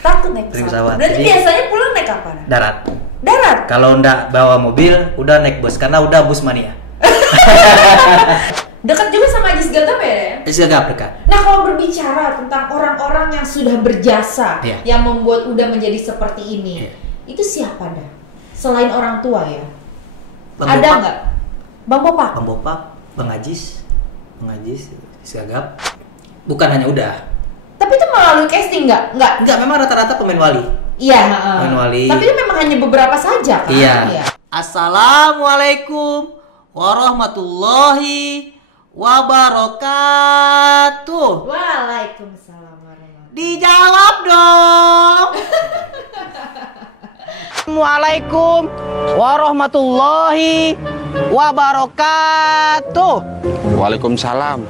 Takut naik pesawat. Berarti Jadi, biasanya pulang naik apa? darat. Darat. Kalau ndak bawa mobil, udah naik bus karena udah bus mania. Dekat juga sama Ajis Gagap ya? Ajis Gagap dekat. Nah, kalau berbicara tentang orang-orang yang sudah berjasa, yang membuat Uda menjadi seperti ini, itu siapa dah? Selain orang tua ya? Ada nggak? Bang Bopak? Bang Bopak, Bang Ajis, Ajis Gagap. Bukan hanya Uda. Tapi itu melalui casting nggak? Nggak, memang rata-rata pemain wali. Iya, pemain wali. Tapi itu memang hanya beberapa saja kan? Iya. Assalamualaikum warahmatullahi wabarakatuh. Waalaikumsalam warahmatullahi. Dijawab dong. Assalamualaikum warahmatullahi wabarakatuh. Waalaikumsalam.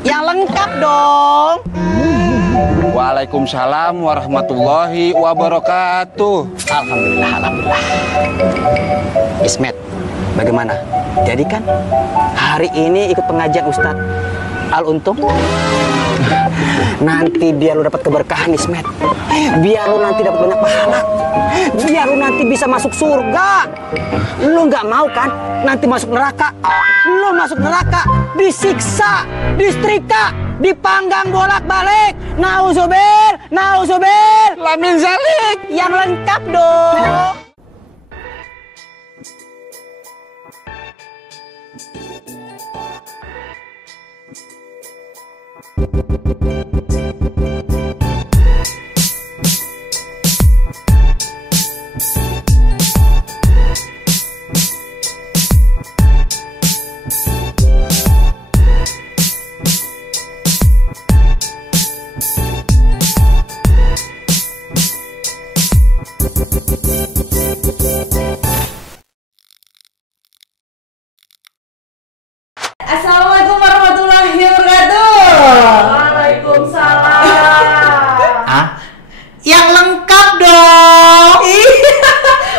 Yang lengkap dong. Waalaikumsalam warahmatullahi wabarakatuh. Alhamdulillah. Ismet, bagaimana? Jadi kan hari ini ikut pengajian Ustadz Al Untung. Nanti biar lu dapat keberkahan, Ismet. Biar lu nanti dapat banyak pahala. Biar lu nanti bisa masuk surga. Lu nggak mau kan nanti masuk neraka? Lu masuk neraka disiksa, disetrika, dipanggang bolak-balik. Nauzubillah, lamin zalik. Yang lengkap dong. Assalamualaikum warahmatullahi wabarakatuh. Waalaikumsalam. Yang lengkap dong.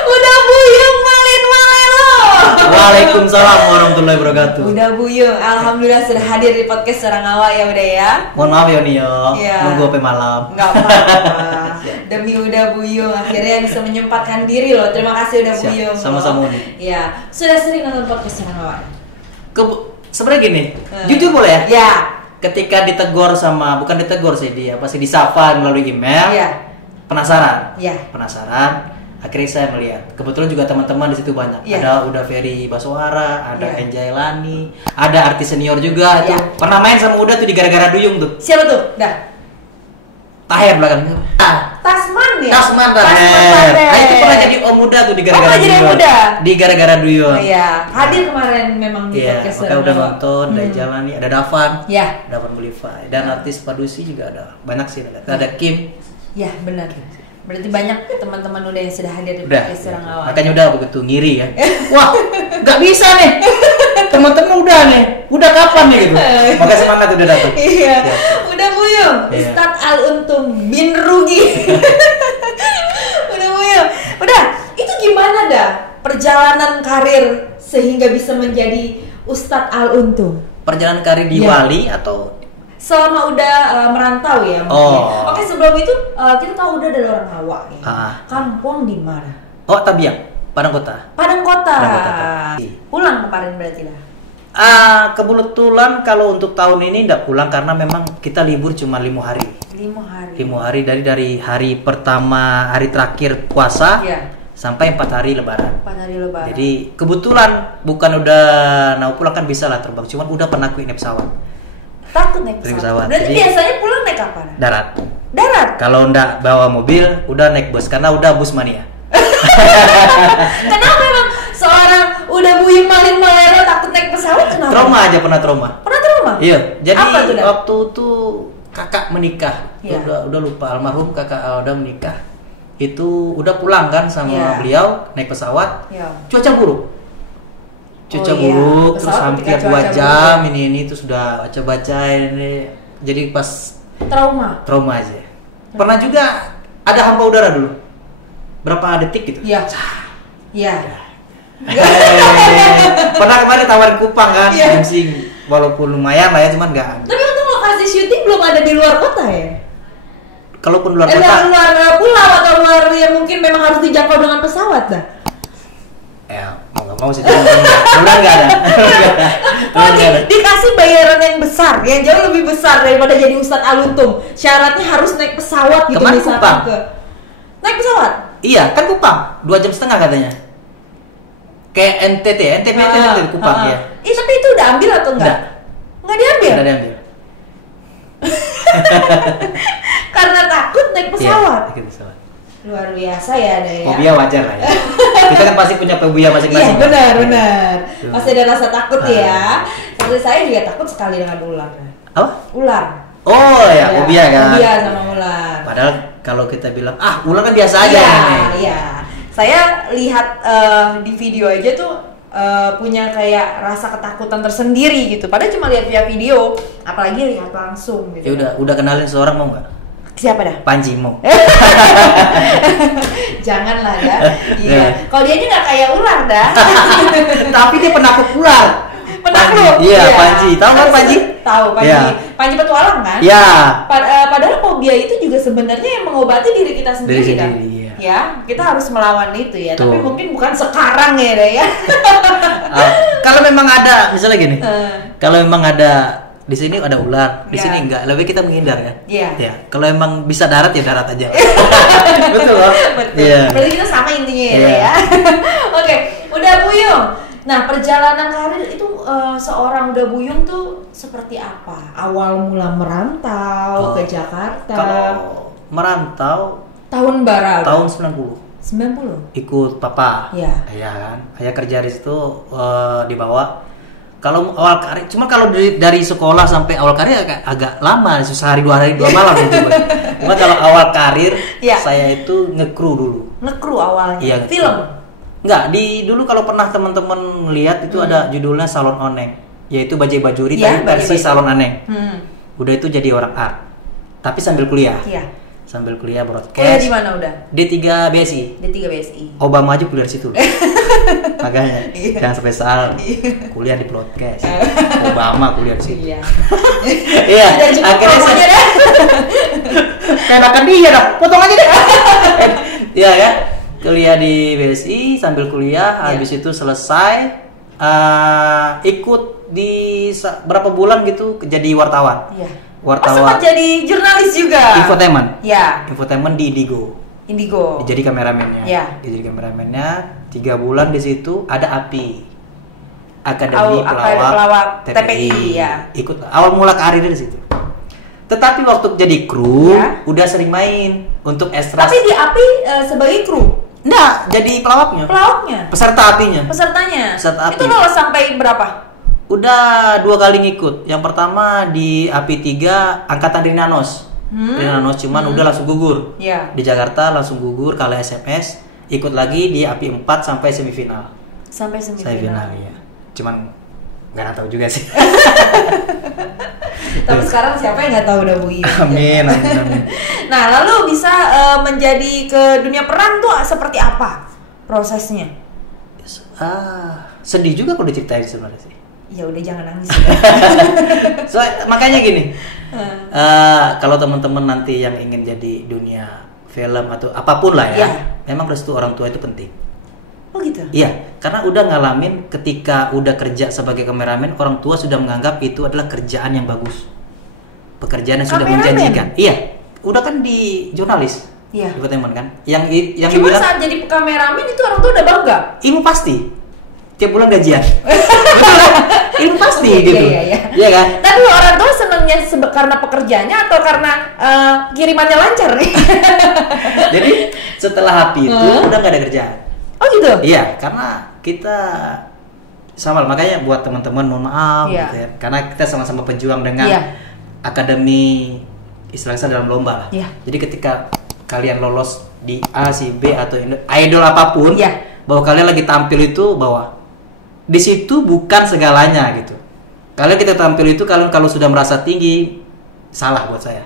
Udah buyung malin lo. Waalaikumsalam warahmatullahi wabarakatuh. Udah buyung. Alhamdulillah sudah hadir di podcast Serang Awak ya udah ya. Mohon maaf ya Nio. Iya. Nunggu sampai malam. Enggak apa-apa. Demi Udah buyung akhirnya bisa menyempatkan diri loh. Terima kasih Udah buyung. Sama-sama nih. Iya. Sudah sering nonton podcast Serang Awak? Sebenarnya gini, jujur boleh ya? Ya. Ketika ditegur bukan ditegur sih dia, pasti disapa melalui email. Iya. Penasaran. Iya. Penasaran. Akhirnya saya melihat. Kebetulan juga teman-teman di situ banyak. Iya. Ada Uda Ferry Baswara, ada Iya. Enjay Lani, ada artis senior juga. Iya. Tuh. Pernah main sama Uda tuh di Gara-Gara Duyung tuh. Siapa tuh? Dah. Tahir belakangnya. Tasman ya? Tasman Tahir. Nah, itu pernah jadi Om Muda tuh di Gara-Gara jadi Om Muda? Di Gara-Gara Duyung. Iya. Hadir kemarin memang di Iya, podcast makanya Serang udah Awak. nonton, dari jalan nih, ada Davan, Iya. Davan Bulify, dan artis Padusi juga ada, banyak sih, ada Kim, Ya benar. Berarti banyak teman-teman udah yang sudah hadir di udah, podcast Serang Awak. makanya udah begitu ngiri ya, wah, nggak bisa nih, teman-teman udah nih, udah kapan nih gitu, makanya semangat udah datang. Iya. Ya. Udah buyung. Iya. Ustadz Al Untung bin Rugi. Udah buyung. Udah, itu gimana dah perjalanan karir sehingga bisa menjadi Ustadz Al Untung? Perjalanan karir di Iya. Wali atau Selama udah merantau ya mungkin. Oh. Oke, sebelum itu kita tahu udah dari orang Awak ya. Kampung di mana? Tabiang, Padang Kota. Padang Kota. Padang Kota. Pulang kemarin berarti dah. Kebetulan kalau untuk tahun ini tidak pulang karena memang kita libur cuma 5 hari. 5 hari. 5 hari dari hari pertama, hari terakhir puasa. Iya. Sampai 4 hari lebaran. 4 hari lebaran. Jadi kebetulan bukan udah mau pulang kan bisa lah terbang, cuman udah pernah naik pesawat. Takut naik pesawat. Berarti Jadi, biasanya pulang naik apa? Darat. Darat. Kalau ndak bawa mobil, udah naik bus karena udah bus mania. Kenapa emang seorang udah buyung malin malero takut naik pesawat? Kenapa? Trauma aja pernah trauma. Pernah trauma? Iya. Jadi Apa tuh, Dak? waktu itu kakak menikah. Iya. Udah lupa almarhum kakak udah menikah. Itu udah pulang kan sama Iya. beliau naik pesawat. Iya. Cuaca buruk. Cuaca iya. buruk terus Pesawat hampir ketika 2 cuaca jam buruk. ini terus udah baca ini. Jadi pas trauma aja. Pernah juga ada hampa udara dulu. Berapa detik gitu? Iya. Iya. Pernah kemarin tawarin Kupang kan, Iya. walaupun lumayan lah ya, cuman nggak. Tapi untuk lokasi syuting belum ada di luar kota ya? kalaupun luar kota. Luar pulau atau luar yang mungkin memang harus dijangkau dengan pesawat dah. Mau sih, udah nggak ada. Dikasih bayaran yang besar, yang jauh lebih besar daripada jadi Ustadz Aluntung. Syaratnya harus naik pesawat gitu. Kemana Kupang? Naik pesawat? Iya, kan Kupang 2,5 jam katanya. Kayak NTT Kupang ya. Tapi itu udah ambil atau enggak? Nggak diambil? Nggak diambil. Karena takut naik pesawat. Iya, naik pesawat. Luar biasa ya ada ya. Fobia wajar lah ya. Kita kan pasti punya fobia masing-masing. Iya benar. Masih ada rasa takut ya. Seperti saya juga takut sekali dengan ular. Apa? Ular. Oh ya, fobia kan. Fobia sama ular. Padahal kalau kita bilang ular kan biasa aja. Iya. Saya lihat di video aja tuh punya kayak rasa ketakutan tersendiri gitu. Padahal cuma lihat via video, apalagi lihat langsung gitu. Ya udah kenalin seorang mau nggak? Siapa dah? Panji mau. Janganlah ya. Iya. Kalau dia aja nggak kayak ular dah. Tapi dia penakut ular. Penakluk. Iya, Panji. Tahu kan Panji? Tahu Panji. Ya. Panji petualang kan? Iya. Padahal fobia itu juga sebenarnya yang mengobati diri kita sendiri kan? Iya. Ya, kita harus melawan itu ya. Tuh. Tapi mungkin bukan sekarang ya. Kalau memang ada, misalnya gini. Kalau memang ada di sini ada ular, di sini enggak, lebih kita menghindar kan? Iya. Ya, kalau emang bisa darat ya darat aja. Betul loh. Betul. Yeah. Berarti kita sama intinya Yeah. ya. Oke, udah Buyung. Nah, perjalanan karir itu seorang Uda Buyung tuh seperti apa? Awal mula merantau ke Jakarta. Kalau merantau tahun berapa? Tahun 90. Ikut papa. Iya. Iya kan. Ayah kerja di situ dibawa. Kalau awal karir, cuma kalau dari sekolah sampai awal karir agak lama, sehari 2 hari 2 malam gitu. Cuma kalau awal karir, saya itu ngekru dulu. Ngekru awalnya? Iya, film? Enggak, dulu kalau pernah teman-teman lihat itu ada judulnya Salon Oneng, yaitu Bajai Bajuri tapi versi Salon Oneng. Udah itu jadi orang art, tapi sambil kuliah. Iya. Sambil kuliah broadcast. Kuliah di mana udah? D3 BSI. D3 BSI. Obama aja kuliah di situ. Makanya jangan sampai salah. Kuliah di broadcast. Obama kuliah di situ. Iya. Iya. Akhirnya saya dah. kayak makan dia dah. Potong aja deh. Iya kan? Kuliah di BSI sambil kuliah. Habis itu selesai. Ikut di berapa bulan gitu jadi wartawan. Iya. Wartawan. Sempat jadi jurnalis juga. Infotainment. Ya. Infotainment di Indigo. Jadi kameramennya. Ya. Jadi kameramennya 3 bulan di situ ada API. Akademi Pelawak TPI. Ya. Ikut awal mula karirnya di situ. Tetapi waktu jadi kru udah sering main untuk extra. Tapi di API sebagai kru. Enggak, jadi pelawaknya. Peserta API-nya. Pesertanya. Peserta API. Itu lolos sampai berapa? Udah 2 kali ngikut. Yang pertama di API 3 angkatan Rinanos. Rinanos cuman udah langsung gugur. Yeah. Di Jakarta langsung gugur kalah SMS. Ikut lagi di API 4 sampai semifinal. Sampai semifinal ya. Cuman nggak tahu juga sih. Tapi sekarang siapa yang nggak tahu Uda Buyung? Amin. Nah, lalu bisa menjadi ke dunia peran tuh seperti apa prosesnya? Sedih juga kalau diceritain sebenarnya sih. Ya udah jangan nangis. Makanya gini, kalau teman-teman nanti yang ingin jadi dunia film atau apapun lah ya, memang restu orang tua itu penting. Oh gitu? Iya, karena udah ngalamin ketika udah kerja sebagai kameramen, orang tua sudah menganggap itu adalah kerjaan yang bagus, pekerjaan yang sudah menjanjikan. Iya, udah kan di jurnalis, teman kan, yang cuma dibilang, saat jadi kameramen itu orang tua udah bangga. Ilmu pasti. Tiap bulan gajian. Ilmu pasti gitu. Iya kan? Tapi orang tua senangnya karena pekerjaannya atau karena kirimannya lancar nih? Jadi setelah API itu udah nggak ada kerjaan. Oh gitu? Iya, karena kita sama, makanya buat teman-teman mohon maaf gitu ya. Karena kita sama-sama pejuang dengan akademi istilahnya dalam lomba lah. Jadi ketika kalian lolos di A, si B atau idol apapun, bahwa kalian lagi tampil itu bahwa di situ bukan segalanya gitu. Kalian kita tampil itu kalau sudah merasa tinggi, salah buat saya.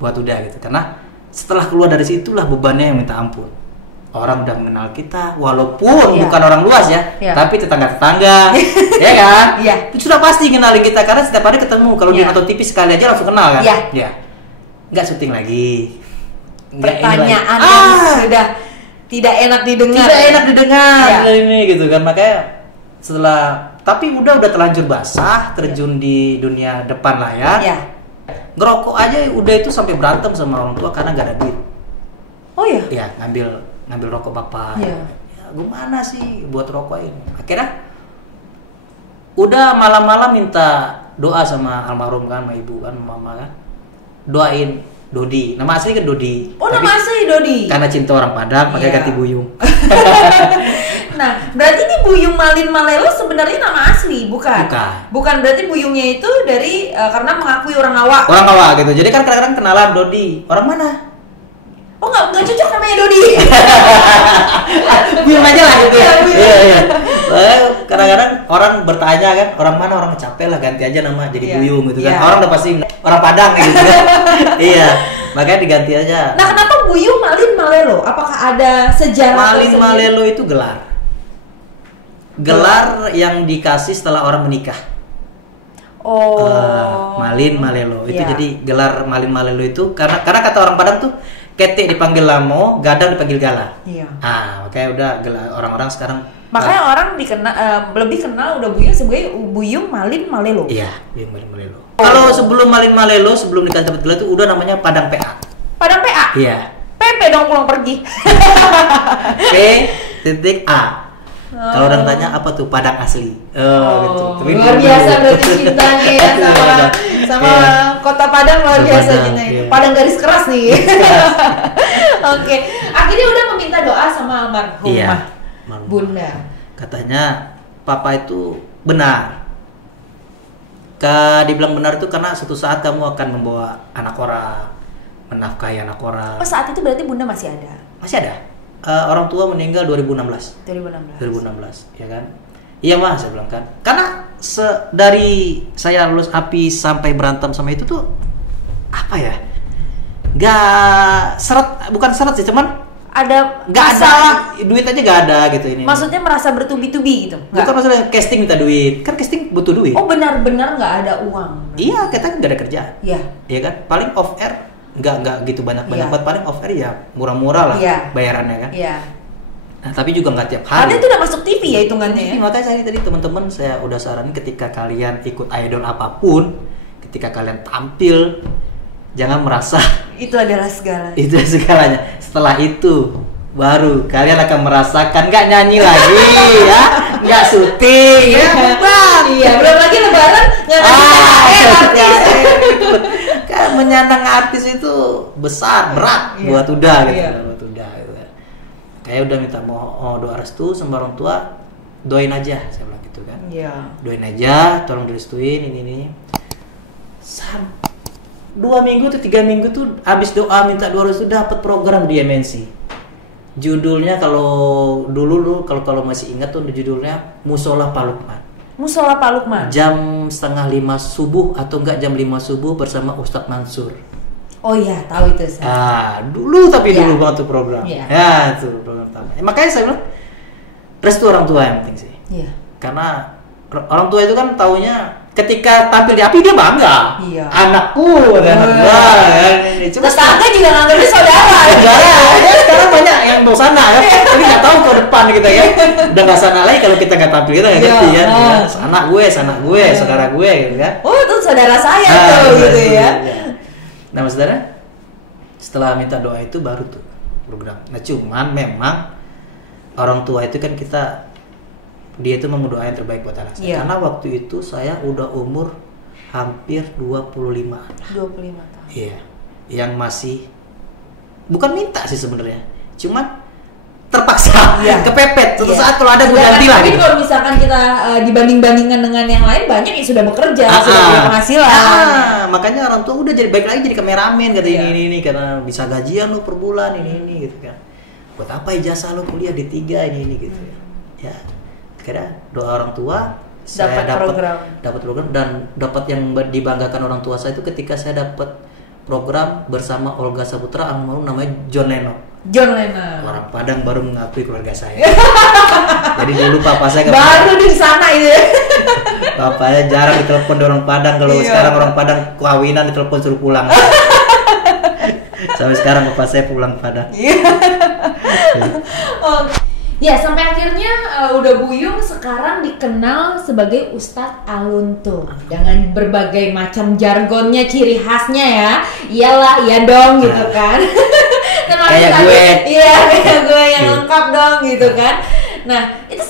Buat udah gitu. Karena setelah keluar dari situlah bebannya yang minta ampun. Orang udah mengenal kita walaupun bukan orang luas tapi tetangga-tetangga. Ya kan? Itu sudah pasti kenali kita karena setiap hari ketemu. Kalau di nonton TV sekali aja langsung kenal kan? Nggak syuting lagi. pertanyaan yang sudah tidak enak didengar. Tidak enak didengar ini gitu kan. Makanya setelah tapi udah terlanjur basah, terjun di dunia depan layar. Ngerokok aja udah itu sampai berantem sama orang tua karena gak ada duit. Oh iya? Ya ngambil rokok bapak. Ya gimana sih buat rokok ini? Akhirnya udah malam-malam minta doa sama almarhum kan, sama ibu kan, mama kan. Doain Dodi. Nama asli kan Dodi. Oh, nama asli Dodi. Karena cinta orang Padang pakai ganti Buyung. Nah, berarti ini Buyung Malin Malelo sebenarnya nama asli, bukan? Bukan berarti Buyungnya itu dari karena mengakui orang Awak. Orang Awak gitu. Jadi kan kadang-kadang kenalan Dodi. Orang mana? Oh, nggak cocok namanya Dodi. Buyung aja lah gitu. Iya. Kadang-kadang orang bertanya kan, orang mana, orang capek lah, ganti aja nama jadi Buyung gitu kan. Orang udah pasti orang Padang gitu kan. Iya, makanya diganti aja. Nah, kenapa Buyung Malin Malelo? Apakah ada sejarah? Malin Malelo itu gelar yang dikasih setelah orang menikah. Malin Malelo itu jadi gelar Malin Malelo itu karena kata orang Padang tuh ketek dipanggil Lamo, gadang dipanggil Gala. Makanya udah orang-orang sekarang. Makanya orang lebih kenal udah Buyung sebagai Buyung Malin Malelo. Iya, Buyung Malin Malelo. Kalau sebelum Malin Malelo, sebelum dikasih dapat gelar itu udah namanya Padang PA. Padang PA? Iya. PP dong pulang pergi. P.A. Kalau orang tanya apa tuh Padang asli. Gitu. Luar biasa berarti cintanya ya sama kota Padang, luar biasa cintanya. Padang garis keras nih. Oke. Akhirnya udah meminta doa sama almarhumah Bunda. Katanya papa itu benar. Dibilang benar itu karena suatu saat kamu akan membawa anak orang, menafkahi anak orang. Oh, saat itu berarti Bunda masih ada? Masih ada. Orang tua meninggal 2016, ya kan? Iya Mas, saya bilang kan. Karena dari saya lulus API sampai berantem sama itu tuh apa ya? Bukan seret sih, cuman ada duit aja gak ada gitu ini. Maksudnya merasa bertubi-tubi gitu? Bukan maksudnya casting minta duit, kan casting butuh duit. Oh, benar-benar nggak ada uang? Iya, kita kan nggak ada kerjaan. Iya kan? Paling off air nggak gitu banyak paling off air ya murah-murah lah bayarannya kan. Nah, tapi juga nggak tiap hari. Karena itu udah masuk TV ya hitungannya. Makanya saya tadi teman-teman saya udah saranin ketika kalian ikut idol apapun, ketika kalian tampil jangan merasa itu adalah segalanya. Itu segalanya. Setelah itu baru kalian akan merasakan nggak nyanyi lagi ya, nggak syuting ya, belum lagi lebaran artis. Kan menyandang artis itu besar, berat buat udah gitu. Buat udah gitu. Kayak udah minta mau doa restu sama orang tua, doain aja saya bilang gitu kan. Doain aja, tolong direstuin ini. 2 minggu tuh 3 minggu tuh habis doa minta doa restu dapat program di MNC. Judulnya kalau dulu kalau masih ingat tuh judulnya Musola Pak Lukman. Musola Pak Lukman. Jam 4:30 subuh atau enggak jam 5 subuh bersama Ustadz Mansur. Oh iya, tahu itu saya. Dulu dulu banget tuh program. Ya, itu program pertama. Makanya saya bilang restu orang tua yang penting sih. Karena orang tua itu kan taunya ketika tampil di API dia bangga. Anakku dan tetangga juga nganggapnya saudara. Sekarang banyak yang mau sana kan, tapi nggak tahu ke depan gitu ya. Udah nggak sana lagi kalau kita nggak tampil kita nggak ngerti kan. Anak gue, saudara gue gitu kan. Oh itu saudara saya tuh gitu ya. Nah saudara, setelah minta doa itu baru tuh program. Nah cuman memang orang tua itu kan dia itu mau doa yang terbaik buat anak saya. Karena waktu itu saya udah umur hampir 25 tahun. Iya. Yang masih bukan minta sih sebenarnya. Cuman terpaksa kepepet. Suatu saat kalau ada gue ganti lah. Tapi kalau misalkan kita dibanding-bandingkan dengan yang lain, banyak yang sudah bekerja, sudah punya penghasilan. Makanya orang tua udah jadi baik lagi jadi kameramen kata ini karena bisa gajian lu per bulan ini gitu kan. Buat apa ijazah lu kuliah D3 ini gitu ya. Akhirnya doa orang tua saya dapat program dan dapat yang dibanggakan orang tua saya itu ketika saya dapat program bersama Olga Saputra almarhum namanya John Lennon. Orang Padang baru mengakui keluarga saya. Jadi dulu papa saya baru di sana itu. Bapaknya jarang ditelepon di orang Padang. Kalau sekarang orang Padang kawinan ditelepon suruh pulang. Sampai sekarang bapak saya pulang pada. Oh. Ya, sampai akhirnya udah Buyung sekarang dikenal sebagai Ustadz Aluntung dengan berbagai macam jargonnya, ciri khasnya ya. Iyalah, iya dong gitu kan. Kayak gue. Iya, kayak gue yang lengkap dong gitu kan. Nah, itu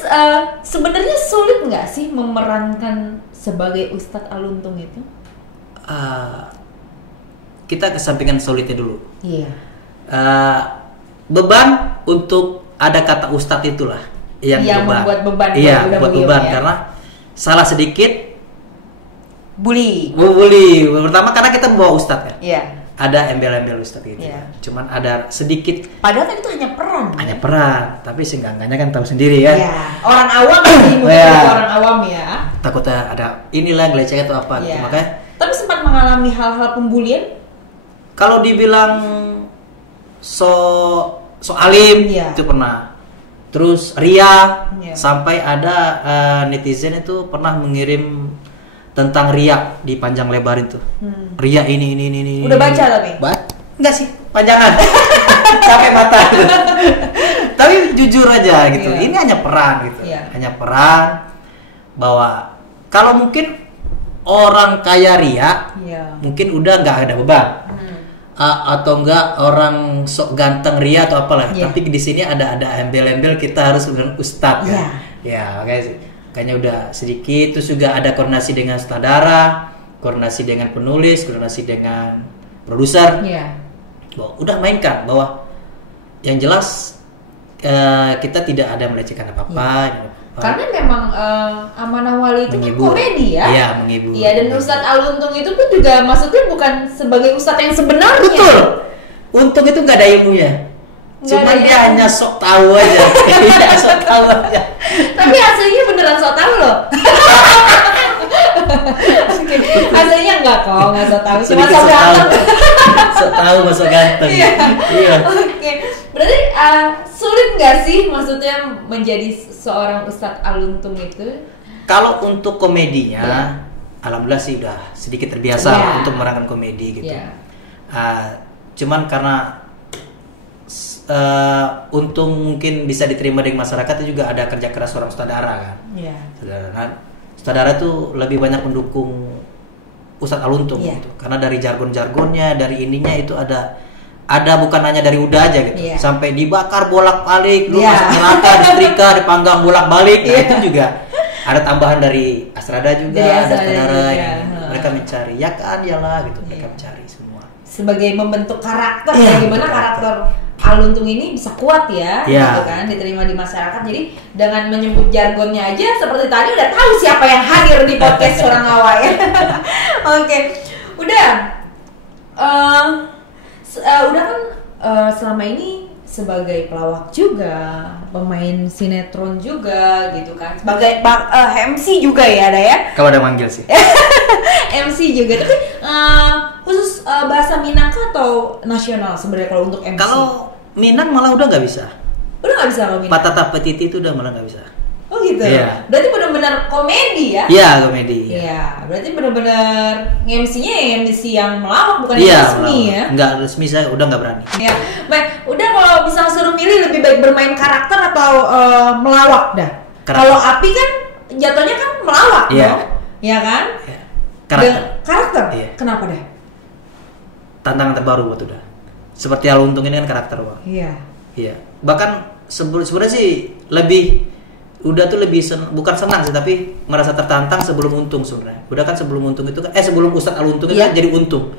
sebenarnya sulit nggak sih memerankan sebagai Ustadz Aluntung itu? Kita kesampingkan sulitnya dulu. Iya. Beban untuk ada kata ustadz itulah yang membuat beban. Iya, buat beban ya? Karena salah sedikit bully. Pertama karena kita membawa ustadz kan. Iya. Ada embel-embel ustadz gitu. Iya. Cuman ada sedikit. Padahal kan itu hanya peran. Hanya peran, tapi seenggaknya kan tahu sendiri ya. Iya. Orang awam sih mungkin orang awam ya. Takutnya ada inilah gelecek atau apa gitu. Makanya. Tapi sempat mengalami hal-hal pembulian? Kalau dibilang so alim itu pernah, terus ria sampai ada netizen itu pernah mengirim tentang ria di panjang lebar itu. Ria ini. Udah baca tapi? Enggak sih, panjangan. Sampai mata gitu. Tapi jujur aja gitu. Ini hanya peran gitu. Hanya peran bahwa kalau mungkin orang kaya ria mungkin udah nggak ada beban. Atau enggak orang sok ganteng ria atau apalah, tapi di sini ada embel-embel kita harus dengan ustadz kan. Ya makanya udah sedikit, terus juga ada koordinasi dengan sutradara, koordinasi dengan penulis, koordinasi dengan produser. Udah mainkan bahwa yang jelas kita tidak ada melecehkan apa-apa. Karena memang Amanah Wali itu kan komedi ya. Iya, menghibur. Iya, dan Ustadz Aluntung itu pun juga maksudnya bukan sebagai ustadz yang sebenarnya. Betul. Untung itu nggak ada ilmunya. Cuma dia hanya sok tahu aja. Iya, sok tahu aja. Tapi hasilnya beneran sok tahu loh. Hasilnya enggak kok, nggak sok tahu. Cuma sok ganteng. Sok tahu masuk ganteng. Iya. Oke. Berarti sulit nggak sih maksudnya menjadi seorang Ustadz Aluntung itu? Kalau untuk komedinya, alhamdulillah sih udah sedikit terbiasa untuk memerankan komedi gitu. Cuman karena untung mungkin bisa diterima dengan masyarakat, itu juga ada kerja keras seorang sutradara kan. Sutradara tuh lebih banyak mendukung Ustadz Aluntung gitu. Karena dari jargon-jargonnya, dari ininya itu ada bukan hanya dari udah aja gitu, sampai dibakar bolak-balik, lu masuk neraka, disetrika, dipanggang bolak-balik. Nah itu juga ada tambahan dari Astrada juga, ada sutradara yang mereka mencari, ya kan, iyalah gitu, mereka mencari semua. Sebagai membentuk karakter, bagaimana karakter Aluntung ini bisa kuat gitu kan, diterima di masyarakat. Jadi dengan menyebut jargonnya aja seperti tadi udah tahu siapa yang hadir di podcast Orang Awa ya. Oke, udah kan selama ini sebagai pelawak juga, pemain sinetron juga gitu kan, sebagai MC juga ya ada ya. Kalau ada manggil sih. MC juga, tapi khusus bahasa Minangka atau nasional sebenarnya kalau untuk MC? Kalau Minang malah udah nggak bisa. Udah nggak bisa kalau Minang. Patata petiti itu udah malah nggak bisa. Oh gitu. Iya. Berarti benar-benar komedi ya? Iya, komedi. Iya. Berarti benar-benar MC-nya MC yang melawak, bukan yang resmi ya? Enggak resmi, saya udah nggak berani. Iya. Baik, udah kalau misalnya suruh milih lebih baik bermain karakter atau melawak dah. Kalau Api kan jatuhnya kan melawak, Iya kan? Iya. Karakter. Iya. Kenapa dah? Tantangan terbaru buat udah. Seperti Aluntung ini kan karakter, Bang. Iya. Iya. Bahkan sebenarnya sih lebih bukan senang sih, tapi merasa tertantang sebelum Untung sebenarnya. Udah kan sebelum Untung itu kan sebelum Ustadz Aluntung itu kan jadi Untung.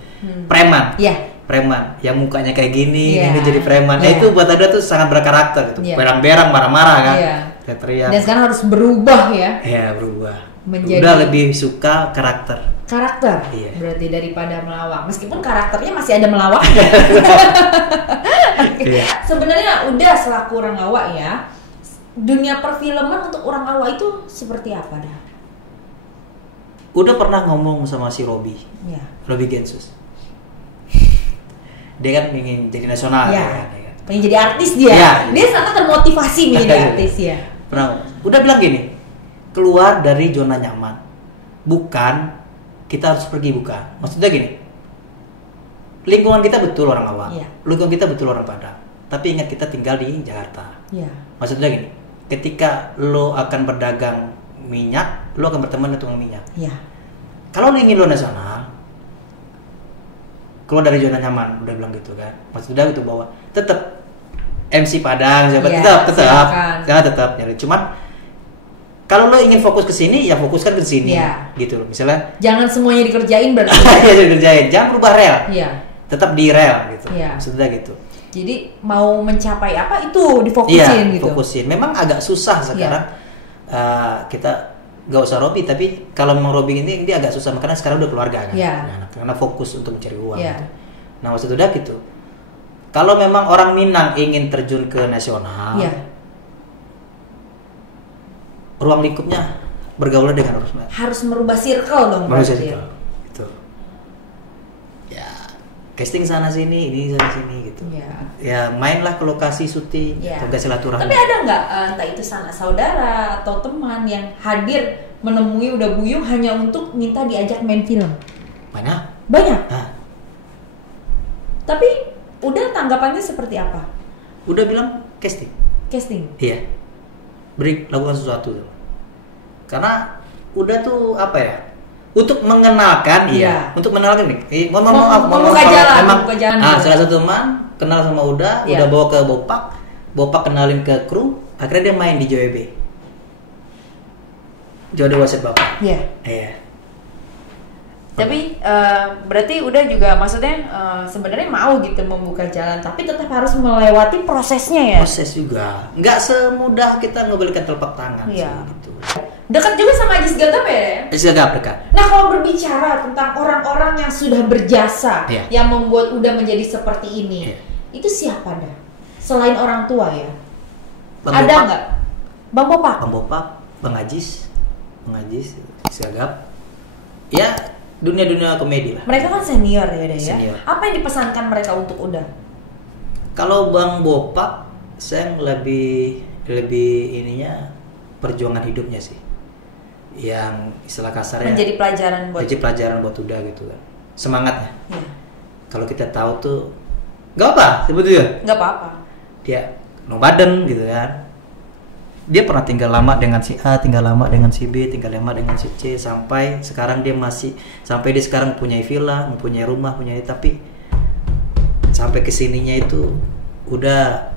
Preman. Preman yang mukanya kayak gini, ini jadi preman. Nah itu buat ada tuh sangat berkarakter gitu. Berang-berang, marah-marah kan. Teriak. Dan sekarang harus berubah ya. Iya, berubah. Udah lebih suka karakter. Iya. Berarti daripada melawak. Meskipun karakternya masih ada melawak. Sebenarnya udah selaku orang Awa ya. Dunia perfilman untuk orang Awa itu seperti apa dah? Udah pernah ngomong sama si Robby Gensus. Dia kan ingin jadi nasional kan? Pengen jadi artis dia. Dia sangat termotivasi menjadi artis ya. Udah bilang gini, keluar dari zona nyaman. Bukan kita harus pergi, bukan. Maksudnya gini, lingkungan kita betul orang awam, lingkungan kita betul orang Padang, tapi ingat kita tinggal di Jakarta. Maksudnya gini, ketika lo akan berdagang minyak, lo akan berteman dengan tukang minyak. Kalau lo ingin lo nasional, keluar dari zona nyaman, udah bilang gitu kan. Maksudnya gitu bahwa tetap MC Padang, tetap nyari. Cuman kalau lo ingin fokus ke sini, ya fokuskan ke sini, gitu loh. Misalnya jangan semuanya dikerjain berarti. Ya dikerjain, jangan berubah rel. Tetap di rel gitu. Maksudnya gitu. Jadi mau mencapai apa itu difokusin gitu. Fokusin. Memang agak susah sekarang. Kita gak usah Robi, tapi kalau memang Robi ini dia agak susah karena sekarang udah keluarga kan, karena fokus untuk mencari uang. Nah maksud udah gitu. Kalau memang orang Minang ingin terjun ke nasional, ruang lingkupnya bergaul dengan orang Minang. Harus merubah circle dong. Gitu. Ya casting sana sini, ini sana sini gitu. Ya mainlah ke lokasi syuting, tugas silaturahmi. Tapi ada nggak entah itu sanak saudara atau teman yang hadir menemui Uda Buyung hanya untuk minta diajak main film? Banyak. Tapi udah tanggapannya seperti apa? Udah bilang casting. Iya. Beri lakukan sesuatu. Karena udah tuh apa ya? Untuk mengenalkan, untuk mengenalkan nih. Membuka jalan. Salah satu teman kenal sama Uda bawa ke Bopak kenalin ke kru, akhirnya dia main di JWB. Jodoh Wasit Bapak. Iya. Tapi berarti Uda juga maksudnya sebenarnya mau gitu membuka jalan, tapi tetap harus melewati prosesnya ya. Proses juga. Nggak semudah kita ngebalikan telapak tangan sih gitu. Dekat juga sama Ajis Gagap ya? Ajis Gagap dekat. Nah kalau berbicara tentang orang-orang yang sudah berjasa, yang membuat Uda menjadi seperti ini, itu siapa dah? Selain orang tua ya? Ada nggak? Bang Bopak, Bang Ajis, Ajis Gagap. Ya dunia komedi lah. Mereka kan senior ya deh ya. Apa yang dipesankan mereka untuk Uda? Kalau Bang Bopak, saya lebih ininya perjuangan hidupnya sih. Yang istilah kasarnya menjadi pelajaran buat Uda gitu kan. Semangatnya. Kalau kita tahu tuh nggak apa sebetulnya. Nggak apa-apa. Dia nomaden gitu kan. Dia pernah tinggal lama dengan si A, tinggal lama dengan si B, tinggal lama dengan si C, sampai sekarang dia sekarang punya villa, mempunyai rumah, tapi sampai kesininya itu udah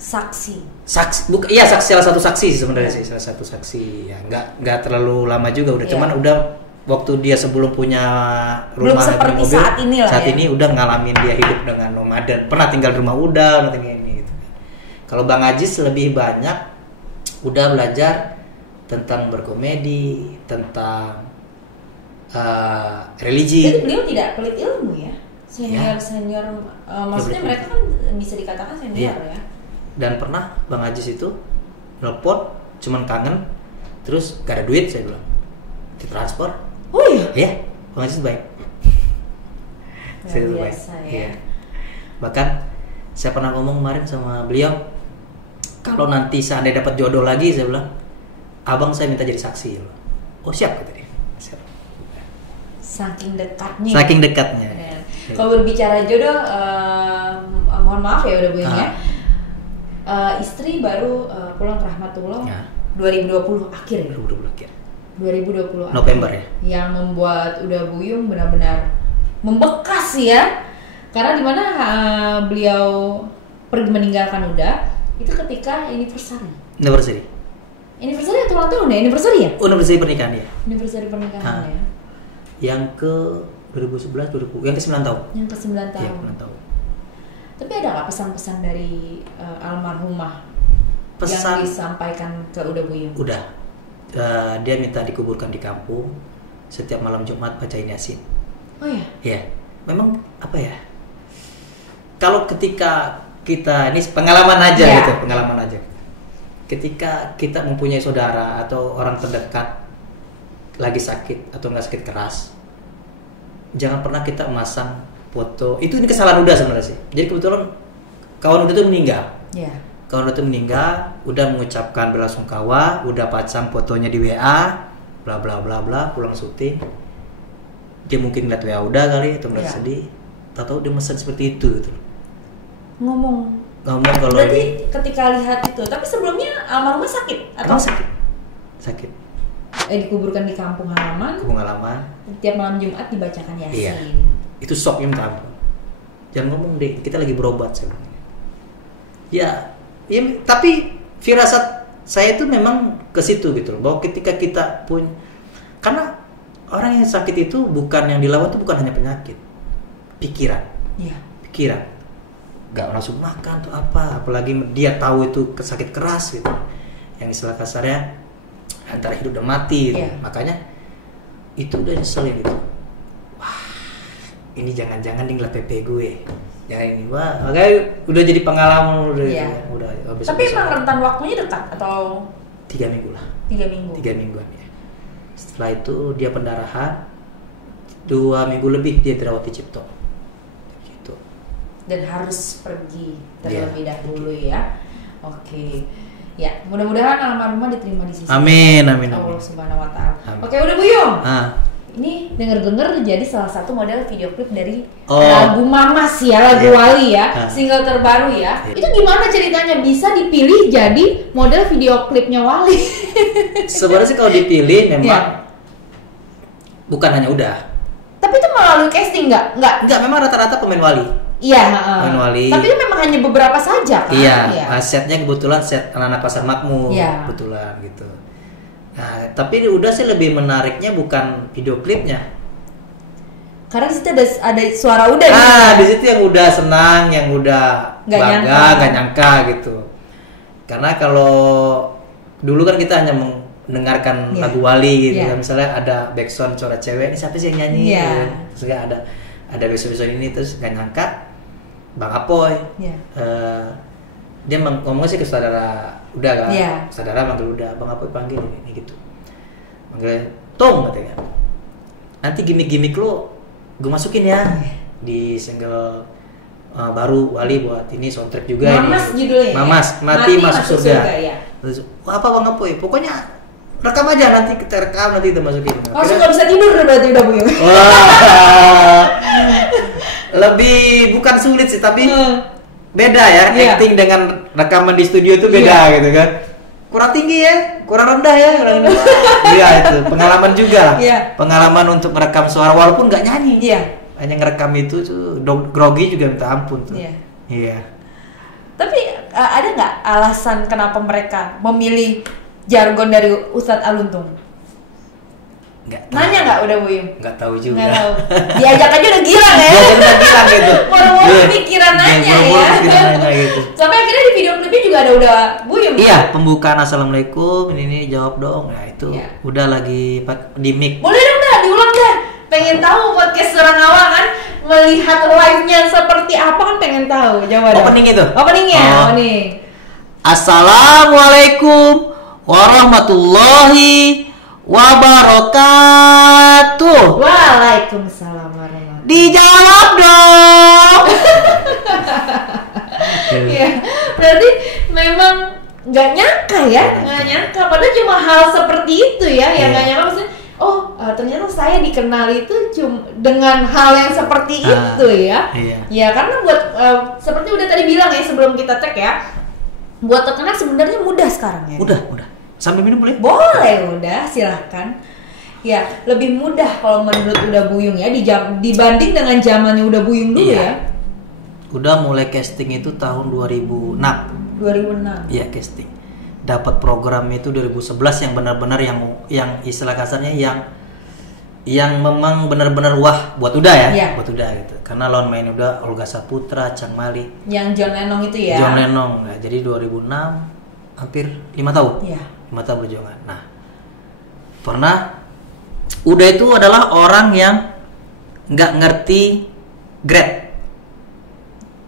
saksi salah satu saksi sih sebenarnya sih, salah satu saksi ya, nggak terlalu lama juga udah, cuman udah waktu dia sebelum punya rumah belum seperti mobil, saat ini udah ngalamin dia hidup dengan nomaden, pernah tinggal di rumah udah ini gitu. Kalau Bang Ajis lebih banyak udah belajar tentang berkomedi, tentang religi. Jadi beliau tidak pelit ilmu ya, senior maksudnya mereka kan bisa dikatakan senior ya. Dan pernah Bang Ajis itu nelpon cuman kangen, terus gak ada duit, saya bilang ditransfer. Oh iya? Iya, Bang Ajis baik. Biasa ya. Bahkan saya pernah ngomong kemarin sama beliau, kalau nanti seandainya dapat jodoh lagi, saya bilang, abang saya minta jadi saksi. Oh siap, kata dia. Siap. Saking dekatnya. Kalau berbicara jodoh, mohon maaf ya Uda Buyung ya. Istri baru pulang ke Rahmatullah 2020 akhir. 2020 November ya. Yang membuat Uda Buyung benar-benar membekas ya. Karena dimana beliau pergi meninggalkan Uda itu ketika anniversary atau ulang tahun ya? Anniversary pernikahan ya. Anniversary pernikahan ya. Yang ke 2011 yang ke 9 tahun. Yang ke 9 tahun. Iya, 9 tahun. Tapi ada nggak pesan-pesan dari almarhumah yang disampaikan ke Uda Buyung? Udah. Dia minta dikuburkan di kampung, setiap malam Jumat bacain Yasin. Oh ya? Iya. Memang apa ya? Kalau ketika kita ini pengalaman aja. Ketika kita mempunyai saudara atau orang terdekat lagi sakit atau nggak sakit keras, jangan pernah kita memasang foto. Ini kesalahan Uda sebenarnya sih. Jadi kebetulan kawan Uda itu meninggal. Kawan Uda itu meninggal, udah mengucapkan belasungkawa, udah pasang fotonya di WA, bla bla bla bla, pulang syuting. Dia mungkin ngeliat WA Uda kali atau ngeliat sedih. tahu dia mesen seperti itu gitu. Ngomong kalau berarti ketika lihat itu, tapi sebelumnya almarhumah sakit atau sakit dikuburkan di kampung halaman. Tiap malam Jumat dibacakan Yasin. Iya. Itu shocknya minta ampun. Jangan ngomong deh, kita lagi berobat sebenarnya. Ya, tapi firasat saya itu memang ke situ gitu loh, bahwa ketika kita pun, karena orang yang sakit itu bukan yang dilawan itu bukan hanya penyakit, pikiran. Iya. Pikiran. Gak langsung makan atau apa, apalagi dia tahu itu sakit keras gitu, yang istilah kasarnya antara hidup dan mati gitu. Makanya itu udah nyeselin gitu, wah ini jangan-jangan dia ngeliat PP gue ya ini, wah makanya udah jadi pengalaman udah tapi emang rentan waktunya dekat atau 3 minggu lah. 3 mingguan ya. Setelah itu dia pendarahan 2 minggu lebih dia dirawat di Cipto. Dan harus pergi terlebih dahulu ya. Oke. Ya, mudah-mudahan almarhumah diterima di sisi amin. Allah Subhanahu wa taala. Oke, udah Buyung. Ini denger-denger jadi salah satu model video klip dari lagu Mamas ya, lagu Wali ya, single terbaru ya. Itu gimana ceritanya bisa dipilih jadi model video klipnya Wali? Sebenarnya sih kalau dipilih memang bukan hanya udah. Tapi itu melalui casting nggak? Nggak, memang rata-rata pemain Wali. Iya, Wali. Tapi itu memang hanya beberapa saja kan? Iya. Setnya kebetulan set anak-anak Pasar Makmur, kebetulan gitu. Nah, tapi udah sih lebih menariknya bukan video klipnya. Karena di situ ada suara udah. Di situ yang udah senang, yang udah bangga, nggak nyangka gitu. Karena kalau dulu kan kita hanya mendengarkan lagu Wali gitu, misalnya ada backsound suara cewek, ini siapa sih yang nyanyi? Terus ada backsound ini, terus nggak nyangka Bang Apoy, dia ngomongnya sih ke saudara udah kan, saudara manggil udah, Bang Apoy panggil ini gitu, manggil Tong katanya, nanti gimmick lo gue masukin ya di single baru Wali buat ini soundtrack juga. Mamas ini judulnya. Mamas mati masuk surga. Terus apa Bang Apoy? Pokoknya rekam aja, nanti kita rekam, nanti kita masukin. Langsung nggak bisa tidur berarti udah Buyung. Lebih bukan sulit sih, tapi beda ya, acting dengan rekaman di studio itu beda gitu kan. Kurang tinggi ya, kurang rendah ya, iya itu pengalaman juga. Pengalaman untuk merekam suara walaupun nggak nyanyi. Hanya ngerekam itu tuh grogi juga minta ampun tuh. Iya. Tapi ada nggak alasan kenapa mereka memilih jargon dari Ustadz Aluntung? Nanya nggak udah Buyung? Nggak tahu juga. Nggak tahu. Diajak aja udah girang ya. Diajak udah girang gitu. Moro-moro pikiran nanya ya. Gitu. Sampai akhirnya di video klipnya juga ada udah Buyung. Iya, pembukaan assalamualaikum ini jawab dong. Nah itu udah lagi di mic. Boleh dong dah, diulang dah. Pengen tahu podcast orang awal kan, melihat live-nya seperti apa kan, pengen tahu. Coba dah. Opening itu. Openingnya. Assalamualaikum warahmatullahi wabarakatuh. Waalaikumsalam warahmatullahi. Dijawab dong. Ya, berarti memang nggak nyangka ya, nggak nyangka. Padahal cuma hal seperti itu ya, yang nggak nyangka maksudnya. Ternyata saya dikenal itu cuma dengan hal yang seperti itu ya. Ya karena buat seperti udah tadi bilang ya sebelum kita tag ya, buat terkenal sebenarnya mudah sekarang ya. Udah. Sambil minum boleh? Boleh, udah silahkan. Ya, lebih mudah kalau menurut Udah Buyung ya dibanding dengan zamannya Udah Buyung dulu ya. Udah mulai casting itu tahun 2006. 2006. Iya, casting. Dapat program itu 2011 yang benar-benar yang istilah kasarnya yang memang benar-benar wah buat Udah ya. Buat Udah gitu. Karena lawan main Udah Olga Saputra, Chang Mali. Yang John Lennon itu ya. John Lennon. Nah, jadi 2006 hampir 5 tahun. Iya. 5 tahun perjuangan. Nah, pernah Udah itu adalah orang yang nggak ngerti grade.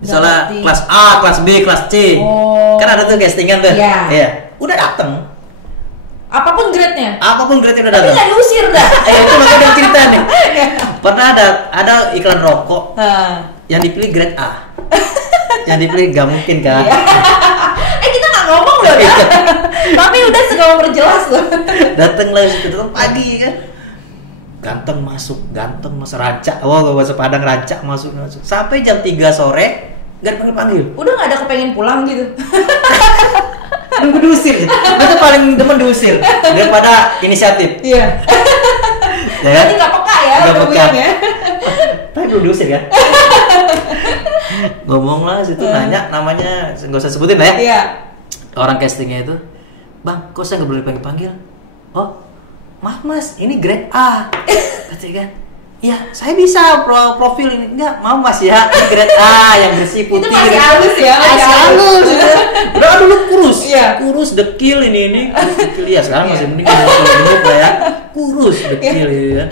Misalnya kelas A, kelas B, kelas C. Kan ada tuh castingan tuh. Iya. Udah dateng. Apapun grade-nya. Apapun grade-nya udah dateng. Tapi nggak diusir dah. Itu makanya udah cerita nih. Pernah ada iklan rokok. Yang dipilih grade A. Yang dipilih nggak mungkin kan. Kita nggak ngomong loh kan. Tapi udah segala perjelas loh. Datang pagi kan. ganteng masuk, rancak, bahasa Padang rancak masuk. Sampai jam 3 sore nggak panggil. Udah nggak ada kepengen pulang gitu. Nunggu diusir. Itu paling demen diusir daripada inisiatif. Iya. Ya kan? Berarti nggak peka ya, nggak peka ya. Tapi belum diusir kan? Ngomong lah situ nanya namanya, nggak usah sebutin lah ya. Iya. Orang castingnya itu, bang, kok saya nggak boleh panggil? Oh, maaf mas, ini grade A. Berarti kan? Ya, saya bisa profil ini. Enggak, mau mas ya, ini grade A yang bersih putih. Itu masih halus ya? Masih halus. Udah dulu kurus. Iya. Kurus, dekil ini. Kurus, dekil. Ya, sekarang masih mending gemuk ya. Kurus, dekil ya.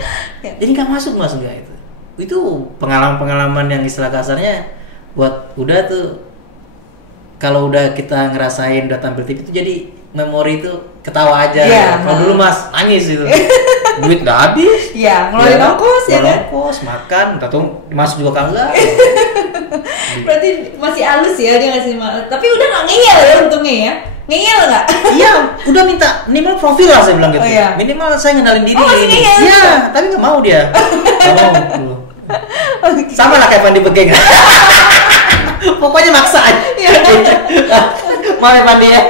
Jadi nggak masuk enggak itu. Itu pengalaman-pengalaman yang istilah kasarnya buat udah tuh, kalau udah kita ngerasain udah tampil TV itu jadi memori itu ketawa aja. Kalau dulu mas nangis itu. Duit nggak habis. Iya, ngeluarin ongkos ya kan? Ongkos, makan, atau masuk juga kagak. Berarti masih halus ya dia ngasih tapi udah nggak ngeyel ya untungnya ya? Ngeyel nggak? Iya, udah minta minimal profil lah saya bilang gitu. Oh, iya. Minimal saya ngenalin diri. Iya, tapi nggak mau dia. Nggak mau. Sama lah kayak Pandi Begeng. Pokoknya maksa aja. Mau ya Pandi ya.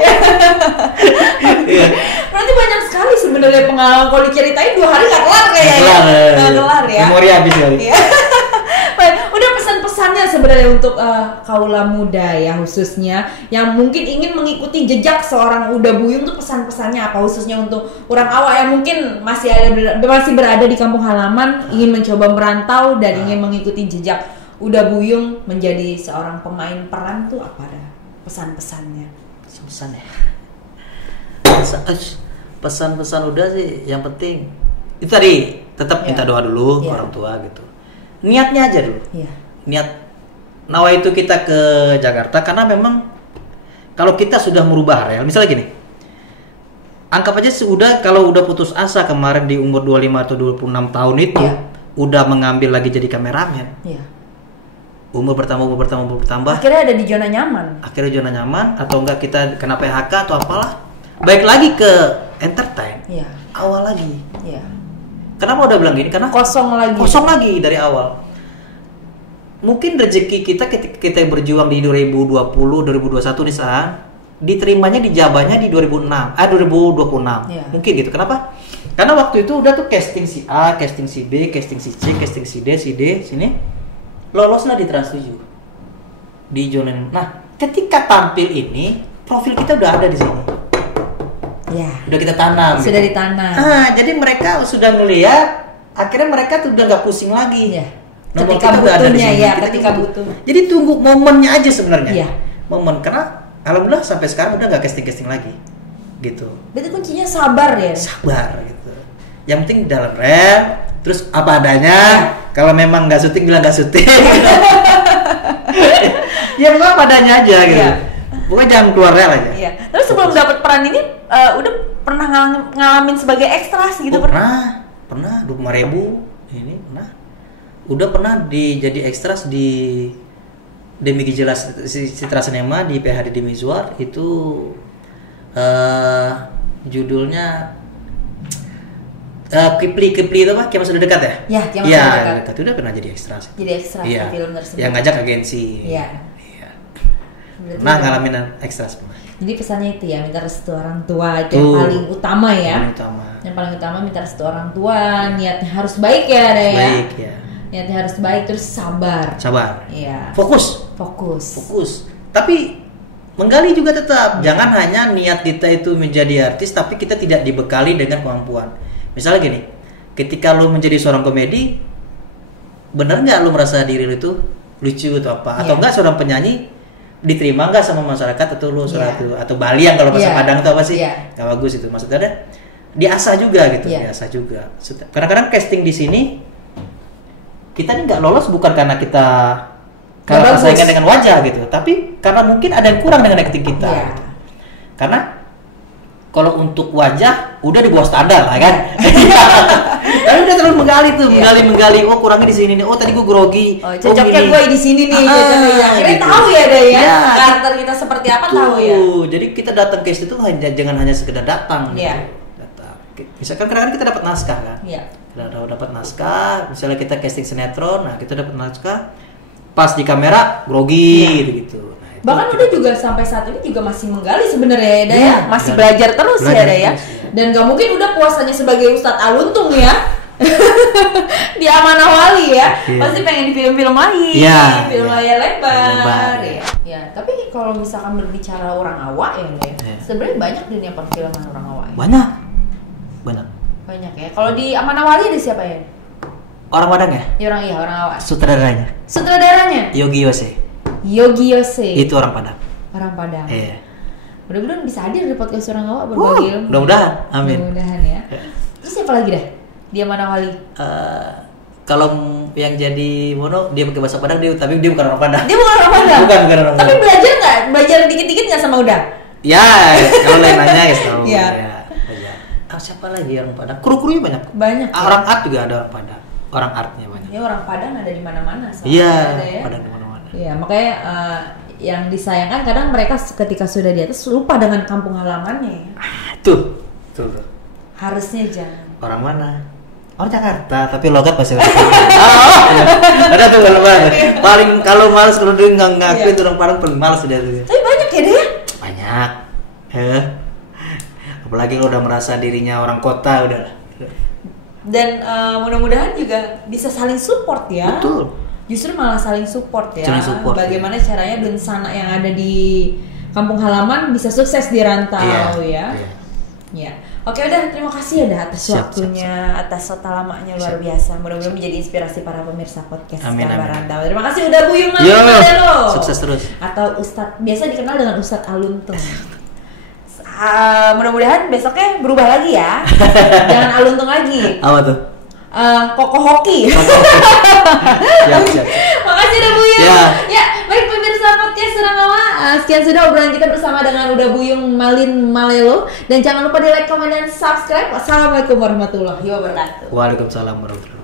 Berarti banyak sekali sebenarnya pengalaman, kalau diceritain 2 hari nggak kelar kayaknya. Nggak kelar ya. Memori habis kali. Udah pesan-pesannya sebenarnya untuk kaula muda ya, khususnya yang mungkin ingin mengikuti jejak seorang Uda Buyung tuh pesan-pesannya apa, khususnya untuk orang awak yang mungkin masih berada di kampung halaman, ingin mencoba merantau dan ingin mengikuti jejak Uda Buyung menjadi seorang pemain peran tuh apa dah pesan-pesannya? Pesan ya. Pesan-pesan udah sih yang penting itu tadi tetap minta doa dulu ke orang tua gitu. Niatnya aja dulu. Niat nawa itu kita ke Jakarta karena memang kalau kita sudah merubah real, misalnya gini. Anggap aja kalau udah putus asa kemarin di umur 25 atau 26 tahun itu udah mengambil lagi jadi kameramen. Umur bertambah. Akhirnya ada di zona nyaman. Atau enggak kita kena PHK atau apalah. Baik lagi ke entertain. Awal lagi. Kenapa udah bilang gini? Karena kosong lagi dari awal. Mungkin rezeki kita ketika kita berjuang di 2020, 2021 di saat diterimanya dijabahnya di 2026. Mungkin gitu. Kenapa? Karena waktu itu udah tuh casting si A, casting si B, casting si C, casting si D, sini. Loloslah di Trans 7. Di zona. Nah, ketika tampil ini, profil kita udah ada di sini. Udah kita tanam. Sudah gitu. Ditanam. Jadi mereka sudah ngelihat, akhirnya mereka tuh udah nggak pusing lagi. Ketika butuhnya ketika butuh. Jadi tunggu momennya aja sebenarnya. Momen, karena alhamdulillah sampai sekarang udah nggak casting lagi. Gitu. Berarti kuncinya sabar ya. Sabar gitu. Yang penting dalam rel, terus apa adanya. Kalau memang nggak syuting bilang nggak syuting. Ya memang apa adanya aja gitu. Pokoknya jangan keluar rel aja. Terus sebelum dapat peran ini udah pernah ngalamin sebagai ekstras gitu? Pernah 25.000 ini pernah. Udah pernah jadi ekstras di Demi Jelas Citra Sinema di PHD di Mizwar itu judulnya Kipli itu apa? Kiamat Sudah Dekat ya? Kiamat Sudah Dekat. Udah pernah jadi ekstras. Jadi ekstras di film tersebut. Yang ngajak agensi. Pernah ngalamin ekstras pernah. Jadi pesannya itu ya, minta restu orang tua itu yang paling utama ya. Yang paling utama minta restu orang tua, niatnya harus baik ya, Baik ya. Niatnya harus baik, terus sabar. Iya. Fokus. Tapi menggali juga tetap. Jangan hanya niat kita itu menjadi artis tapi kita tidak dibekali dengan kemampuan. Misalnya gini, ketika lu menjadi seorang komedi, bener nggak lu merasa diri lu itu lucu atau apa? Atau enggak seorang penyanyi diterima nggak sama masyarakat atau lu atau Bali yang kalau bahasa Padang itu apa sih? Nggak bagus itu. Maksudnya ada diasah juga gitu, diasah juga. Kadang-kadang casting di sini kita ini nggak lolos bukan karena kita persaingan dengan wajah gitu, tapi karena mungkin ada yang kurang dengan acting kita. Gitu. Karena kalau untuk wajah udah di bawah standar lah kan. Tapi udah terlalu menggali. Oh kurangnya di sini nih. Oh tadi gue grogi. Cocoknya gue di sini nih. Akhirnya gitu. Tahu ya deh ya. Karakter kita seperti apa tahu ya. Jadi kita datang ke situ jangan hanya sekedar datang. Datang. Misalkan kadang-kadang kita dapat naskah kan. Kita dapat naskah, misalnya kita casting sinetron, nah kita dapat naskah, pas di kamera grogi gitu. Nah, bahkan udah juga sampai saat ini juga masih menggali sebenarnya ya, Daya, masih belajar terus ya, Daya. Dan gak mungkin udah puasanya sebagai Ustadz Aluntung ya. Di Amanah Wali ya, pasti pengen di film-film lain, film layar lebar. Ya. Tapi kalau misalkan berbicara orang awak ya, sebenarnya banyak dunia perfilman orang awak. Banyak ya. Kalau di Amanah Wali ada siapa ya? Orang Padang ya? Orang awak. Sutradaranya? Yogi Yose. Itu orang Padang. Iya. Mudah-mudahan bisa hadir di podcast orang awak berbagi ilmu. Mudah-mudahan, amin. Mudah-mudahan ya. Terus siapa lagi dah? Dia Amanah Wali. Kalau yang jadi Mono dia pakai bahasa Padang tapi dia bukan orang Padang. Dia bukan orang Padang. bukan orang Padang. Tapi belajar nggak? Belajar dikit-dikit nggak sama Uda? Ya, kalau lain nanya ya tahu. Ya. Siapa lagi orang Padang? Kru-krunya banyak. Orang art juga ada orang Padang. Orang artnya banyak. Ya orang Padang ada di mana-mana. Iya. Padang di mana-mana. Iya, makanya yang disayangkan kadang mereka ketika sudah di atas lupa dengan kampung halamannya. Tuh. Harusnya jangan. Orang mana? Orang Jakarta, tapi logat masih ada tuh kalau paling kalau malas kalau dia nggak ngaku itu orang Padang paling malas dia tuh. Tapi banyak ya dia? Banyak. Apalagi lo udah merasa dirinya orang kota udahlah. Dan mudah-mudahan juga bisa saling support ya. Betul. Justru malah saling support ya. Saling support, bagaimana caranya Dunsana yang ada di kampung halaman bisa sukses di rantau ya. Iya. Oke udah, terima kasih ya atas waktunya, atas sota lamanya luar biasa. Mudah-mudahan menjadi inspirasi para pemirsa podcast Kabar Rantau. Terima kasih udah Buyung Malin. Sukses terus. Atau Ustadz, biasa dikenal dengan Ustadz Aluntung. Mudah-mudahan besoknya berubah lagi ya. Jangan Aluntung lagi. Apa tuh? Koko Hoki. Siap. Makasih udah Buyung. Ya, baik pemirsa podcast Surangawa. Sekian sudah obrolan kita bersama dengan Uda Buyung Malin Malelo. Dan jangan lupa di like, komen, dan subscribe. Wassalamualaikum warahmatullahi wabarakatuh. Waalaikumsalam warahmatullahi wabarakatuh.